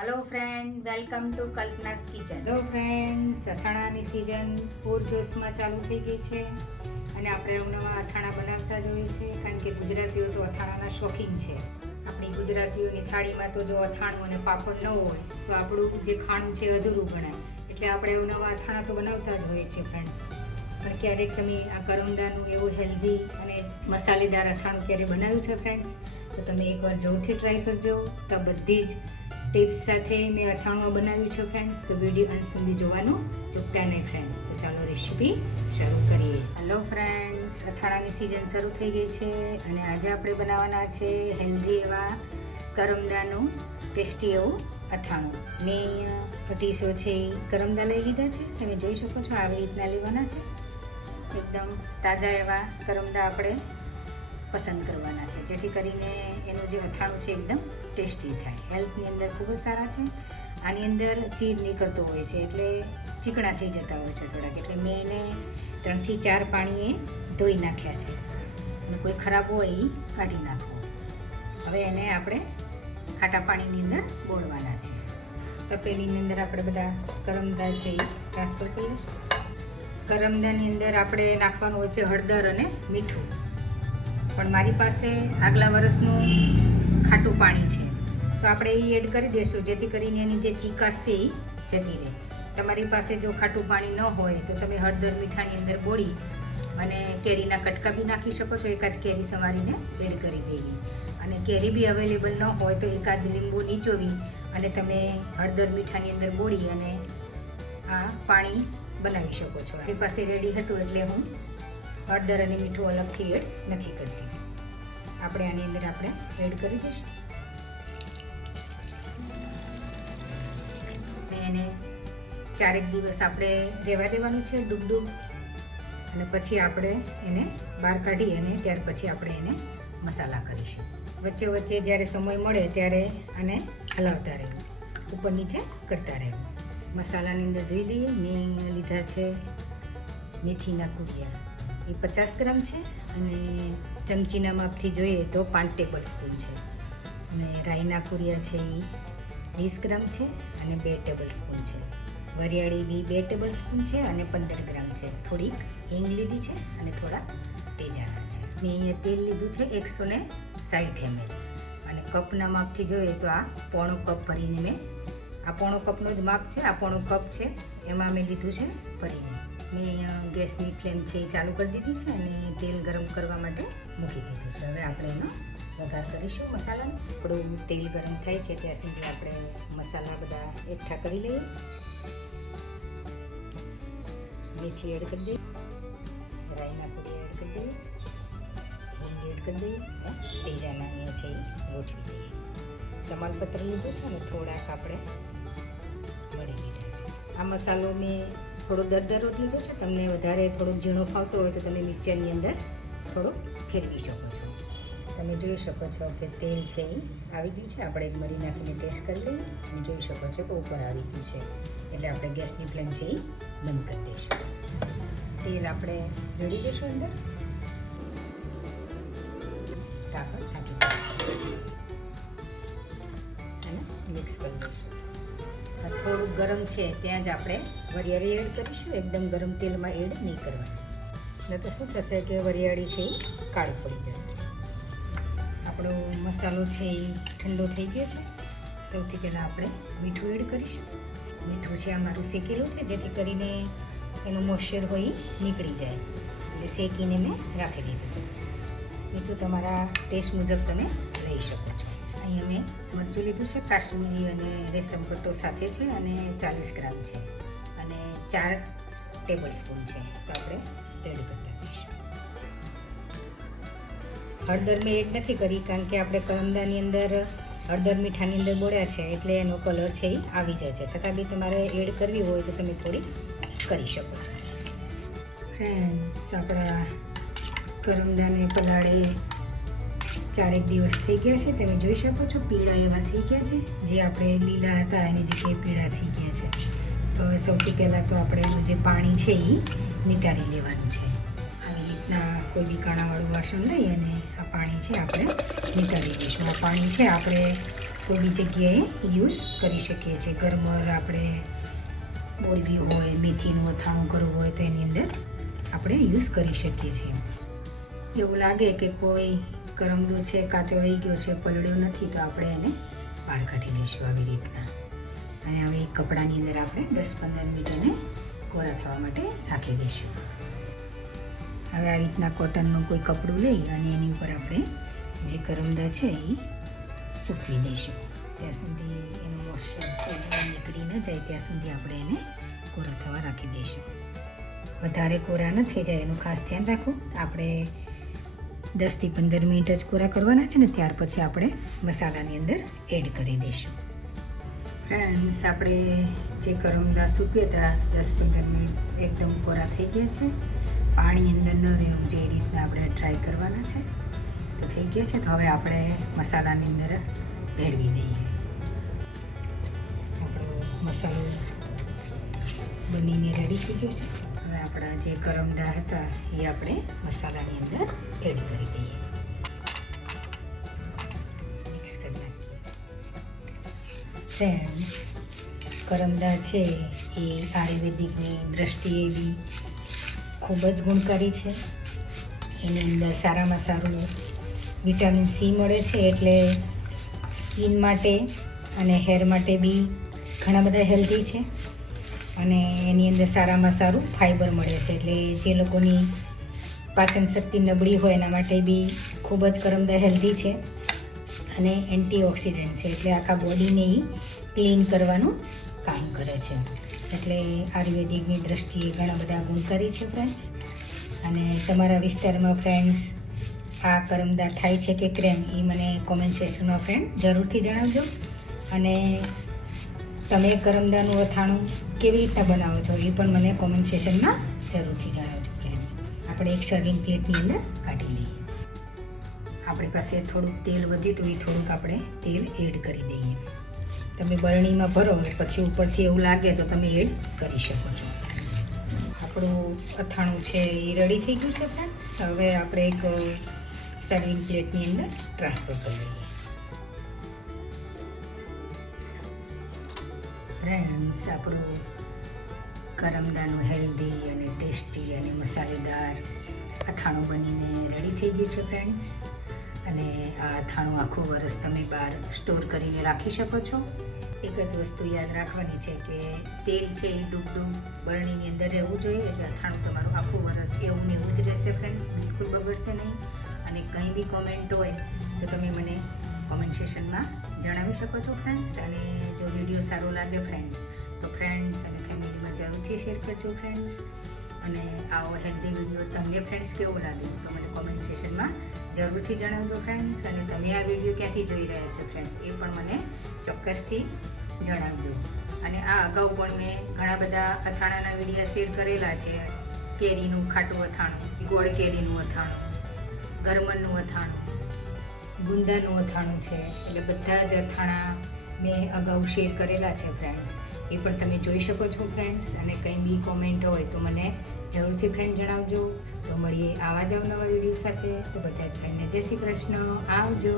Hello friend, welcome to Kalpana's kitchen. Hello friends, અથાણાની season પૂરજોશમાં ચાલુ થઈ ગઈ છે અને આપણે અવનવા અથાણા બનાવતા જ હોઈએ છીએ, કારણ કે ગુજરાતીઓ તો અથાણાના શોખીન છે. આપણી ગુજરાતીઓની થાળીમાં તો જો અથાણું અને પાપડ ન હોય તો આપણું જે ખાણું છે અધૂરું ગણાય. એટલે આપણે અવનવા અથાણા તો બનાવતા જ હોઈએ છીએ ફ્રેન્ડ્સ. પણ ક્યારેક તમે આ કરમદાનું એવું હેલ્ધી અને મસાલેદાર અથાણું ક્યારે બનાવ્યું છે ફ્રેન્ડ્સ, તો તમે એકવાર જરૂરથી ટ્રાય કરજો. તો બધી જ ટિપ્સ સાથે મેં અથાણું બનાવ્યું છે ફ્રેન્ડ્સ, તો વિડીયો અંત સુધી જોવાનું ચૂકતા નહીં ફ્રેન્ડ. તો ચાલો રેસીપી શરૂ કરીએ. હેલો ફ્રેન્ડ્સ, અથાણાની સિઝન શરૂ થઈ ગઈ છે અને આજે આપણે બનાવવાના છે હેલ્ધી એવા કરમદાનું ટેસ્ટી એવું અથાણું. મેં અહીંયા અઢીસો છે કરમદા લઈ લીધા છે. તમે જોઈ શકો છો આવી રીતના લેવાના છે. એકદમ તાજા એવા કરમદા આપણે પસંદ કરવાના છે, જેથી કરીને એનું જે અથાણું છે એકદમ ટેસ્ટી થાય. હેલ્થની અંદર ખૂબ જ સારા છે. આની અંદર ચીર નીકળતો હોય છે એટલે ચીકણા થઈ જતા હોય છે થોડાક, એટલે મેં એને 3 થી 4 પાણીએ ધોઈ નાખ્યા છે અને કોઈ ખરાબ હોય એ કાઢી નાખવો. હવે એને આપણે ખાટા પાણીની અંદર બોળવાના છે. તપેલીની અંદર આપણે બધા કરમદા છે એ ટ્રાન્સફર કરી લઈશું. કરમદાની અંદર આપણે નાખવાનું હોય છે હળદર અને મીઠું. પણ મારી પાસે આગલા વર્ષનું ખાટું પાણી છે, તો આપણે એ એડ કરી દઈશું, જેથી કરીને એની જે ચીકાશ છે એ જતી રહે. તમારી પાસે જો ખાટું પાણી ન હોય તો તમે હળદર મીઠાની અંદર બોળી અને કેરીના કટકા બી નાખી શકો છો. એકાદ કેરી સમારીને એડ કરી દેવી. અને કેરી બી અવેલેબલ ન હોય તો એકાદ લીંબુ નીચોવી અને તમે હળદર મીઠાની અંદર બોળી અને આ પાણી બનાવી શકો છો. મારી પાસે રેડી હતું એટલે હું હળદર અને મીઠું અલગથી એડ નથી કરતી. આપણે આની અંદર આપણે એડ કરી દઈશું એને 4 દિવસ આપણે રહેવા દેવાનું છે ડૂબ. અને પછી આપણે એને બહાર કાઢી અને ત્યાર પછી આપણે એને મસાલા કરીશું. વચ્ચે વચ્ચે જ્યારે સમય મળે ત્યારે આને હલાવતા રહેવું, ઉપર નીચે કરતા રહેવું. મસાલાની અંદર જોઈ લઈએ. મેં લીધા છે મેથીના કુડિયા, એ 50 ગ્રામ છે અને ચમચીના માપથી જોઈએ તો 5 ટેબલ સ્પૂન છે. અને રાઈના કુરિયા છે એ 20 ગ્રામ છે અને 2 ટેબલ સ્પૂન છે. વરિયાળી બી 2 ટેબલ સ્પૂન છે અને 15 ગ્રામ છે. થોડીક હિંગ લીધી છે અને થોડા તેજાના છે. મેં અહીંયા તેલ લીધું છે 160 ml અને કપના માપથી જોઈએ તો આ પોણો કપ ભરીને મેં, આ પોણો કપનો જ માપ છે, આ પોણો કપ છે એમાં મેં લીધું છે ભરીને. મેં અહીંયા ગેસની ફ્લેમ છે એ ચાલુ કરી દીધી છે અને તેલ ગરમ કરવા માટે મૂકી દીધું છે. હવે આપણે એનો વઘાર કરીશું મસાલાનો. થોડું તેલ ગરમ થાય છે ત્યાં સુધી આપણે મસાલા બધા એકઠા કરી લઈએ. મેથી એડ કરી દઈએ, રાઈના કુડિયા એડ કરી દઈએ, હિંગ એડ કરી દઈએ, તેજાના અહીંયા છે એ ગોઠવી દઈએ. તમાલપત્ર લીધું છે અને થોડાક આપણે વળી લીધા છે. આ મસાલો મેં થોડો દરદરો જ લીધો છે. તમને વધારે થોડોક ઝીણો ફાવતો હોય તો તમે મિક્સરની અંદર થોડુંક ફેરવી શકો છો. તમે જોઈ શકો છો કે તેલ છે એ આવી ગયું છે. આપણે એક મરી નાખીને ટેસ્ટ કરી લઈએ અને જોઈ શકો છો કે ઉપર આવી ગયું છે. એટલે આપણે ગેસની ફ્લેમ છે એ બંધ કરી દઈશું. તેલ આપણે રેડી દઈશું અંદર, ઢાંકણ ઢાંકી દઈશું અને મિક્સ કરી દઈશું. થોડુંક ગરમ છે ત્યાં જ આપણે વરિયાળી એડ કરીશું. એકદમ ગરમ તેલમાં એડ નહીં કરવાની, એટલે તો શું થશે કે વરિયાળી છે એ કાળી પડી જશે. આપણો મસાલો છે એ ઠંડો થઈ ગયો છે. સૌથી પહેલાં આપણે મીઠું એડ કરીશું. મીઠું છે આ મારું શેકેલું છે, જેથી કરીને એનું મોઇશ્ચર હોય નીકળી જાય, એટલે શેકીને મેં રાખી દીધું. મીઠું તમારા ટેસ્ટ મુજબ તમે લઈ શકો છો. અહીંયા મેં મરચું લીધું છે કાશ્મીરી અને રેશમ પટ્ટો સાથે છે અને 40 ગ્રામ છે અને 4 ટેબલ સ્પૂન છે. તો આપણે એડ કરતા જઈશું. હળદર મેં એડ નથી કરી, કારણ કે આપણે કરમદાની અંદર હળદર મીઠાની અંદર બોળ્યા છે એટલે એનો કલર છે એ આવી જાય છે. છતાં બી તમારે એડ કરવી હોય તો તમે થોડી કરી શકો છો. ફ્રેન્ડ્સ, આપણા કરમદાને પલાળે 4 દિવસ થઈ ગયા છે. તમે જોઈ શકો છો પીળા એવા થઈ ગયા છે. જે આપણે લીલા હતા એની જગ્યાએ પીળા થઈ ગયા છે. તો હવે સૌથી પહેલાં તો આપણે એનું જે પાણી છે એ નિતારી લેવાનું છે. આવી રીતના કોઈ બી કાણાવાળું વાસણ લઈ અને આ પાણી છે આપણે નિતારી દઈશું. આ પાણી છે આપણે કોઈ બી જગ્યાએ યુઝ કરી શકીએ છીએ. ગરમર આપણે બોળવી હોય, મેથીનું અથાણું કરવું હોય તો એની અંદર આપણે યુઝ કરી શકીએ છીએ. એવું લાગે કે કોઈ કરમદો છે કાચો રહી ગયો છે, પલળ્યો નથી, તો આપણે એને બહાર કાઢી લઈશું આવી રીતના. અને હવે એક કપડાની અંદર આપણે 10-15 મિનિટ એને કોરા થવા માટે રાખી દઈશું. હવે આવી રીતના કોટનનું કોઈ કપડું લઈ અને એની ઉપર આપણે જે કરમદા છે એ સૂકવી દઈશું. ત્યાં સુધી એનું મોઇશ્ચર છે એ નીકળી ન જાય ત્યાં સુધી આપણે એને કોરા થવા રાખી દઈશું. વધારે કોરા ન થઈ જાય એનું ખાસ ધ્યાન રાખવું. આપણે 10થી 15 મિનિટ જ કોરા કરવાના છે ને ત્યાર પછી આપણે મસાલાની અંદર એડ કરી દઈશું. ફ્રેન્ડ્સ, આપણે જે કરમદા સૂકવ્યા હતા 10-15 મિનિટ એકદમ કોરા થઈ ગયા છે. પાણી અંદર ન રહે એવું જે રીતના આપણે ટ્રાય કરવાના છે. તો થઈ ગયા છે. તો હવે આપણે મસાલાની અંદર ભેળવી દઈએ. આપણો મસાલો બનીને રેડી થઈ ગયો છે. હવે આપણા જે કરમદા હતા એ આપણે મસાલાની અંદર એડ કરી દઈએ. મિક્સ કરી નાખીએ. ફ્રેન્ડ્સ, કરમદા છે એ આયુર્વેદિકની દ્રષ્ટિએ બી ખૂબ જ ગુણકારી છે. એની અંદર સારામાં સારું વિટામિન સી મળે છે, એટલે સ્કિન માટે અને હેર માટે બી ઘણા બધા હેલ્ધી છે. અને એની અંદર સારામાં સારું ફાઈબર મળે છે, એટલે જે લોકોની પાચન શક્તિ નબળી હોય એના માટે બી ખૂબ જ કરમદા હેલ્ધી છે. અને એન્ટીઓક્સિડન્ટ છે, એટલે આખા બોડીને એ ક્લીન કરવાનું કામ કરે છે. એટલે આયુર્વેદિકની દ્રષ્ટિએ ઘણા બધા ગુણકારી છે ફ્રેન્ડ્સ. અને તમારા વિસ્તારમાં ફ્રેન્ડ્સ આ કરમદા થાય છે કે કેમ એ મને કોમેન્ટ સેક્શનમાં ફ્રેન્ડ જરૂરથી જણાવજો. અને તમે કરમદાનું અથાણું કેવી રીતના બનાવો છો એ પણ મને કોમેન્ટ સેક્શનમાં જરૂરથી જણાવજો ફ્રેન્ડ્સ. આપણે એક સર્વિંગ પ્લેટની અંદર કાઢી લઈએ. આપણી પાસે થોડુંક તેલ વધ્યું તો એ થોડુંક આપણે તેલ એડ કરી દઈએ. તમે બરણીમાં ભરો પછી ઉપરથી એવું લાગે તો તમે એડ કરી શકો છો. આપણું અથાણું છે એ રેડી થઈ ગયું છે ફ્રેન્ડ્સ. હવે આપણે એક સર્વિંગ પ્લેટની અંદર ટ્રાન્સફર કરી લઈએ. ફ્રેન્ડ્સ, આપણું કરમદાનું હેલ્ધી અને ટેસ્ટી અને મસાલેદાર અથાણું બનીને રેડી થઈ ગયું છે ફ્રેન્ડ્સ. અને આ અથાણું આખું વરસ તમે બહાર સ્ટોર કરીને રાખી શકો છો. એક જ વસ્તુ યાદ રાખવાની છે કે તેલ છે એ ડૂબ બરણીની અંદર રહેવું જોઈએ, એટલે અથાણું તમારું આખું વરસ એવું ને એવું જ રહેશે ફ્રેન્ડ્સ, બિલકુલ બગડશે નહીં. અને કંઈ બી કોમેન્ટ હોય તો તમે મને કોમેન્ટ સેક્શનમાં જણાવી શકો છો ફ્રેન્ડ્સ. અને જો વિડીયો સારો લાગે ફ્રેન્ડ્સ તો ફ્રેન્ડ્સ અને ફેમિલીમાં જરૂરથી શેર કરજો ફ્રેન્ડ્સ. અને આવો હેલ્ધી વિડીયો તમને ફ્રેન્ડ્સ કેવો લાગે તો મને કોમેન્ટ સેક્શનમાં જરૂરથી જણાવજો ફ્રેન્ડ્સ. અને તમે આ વિડીયો ક્યાંથી જોઈ રહ્યા છો ફ્રેન્ડ્સ એ પણ મને ચોક્કસથી જણાવજો. અને આ અગાઉ પણ મેં ઘણા બધા અથાણાના વિડીયો શેર કરેલા છે. કેરીનું ખાટું અથાણું, ગોળ કેરીનું અથાણું, ગરમરનું અથાણું, ગુંદાનું અથાણું છે. એટલે બધા જ અથાણા મેં અગાઉ શેર કરેલા છે ફ્રેન્ડ્સ. એ પણ તમે જોઈ શકો છો ફ્રેન્ડ્સ. અને કંઈ બી કોમેન્ટ હોય તો મને જરૂરથી ફ્રેન્ડ જણાવજો. તો મળીએ આવા જ અવનવા વિડીયો સાથે. તો બધા ફ્રેન્ડને જય શ્રી કૃષ્ણ, આવજો.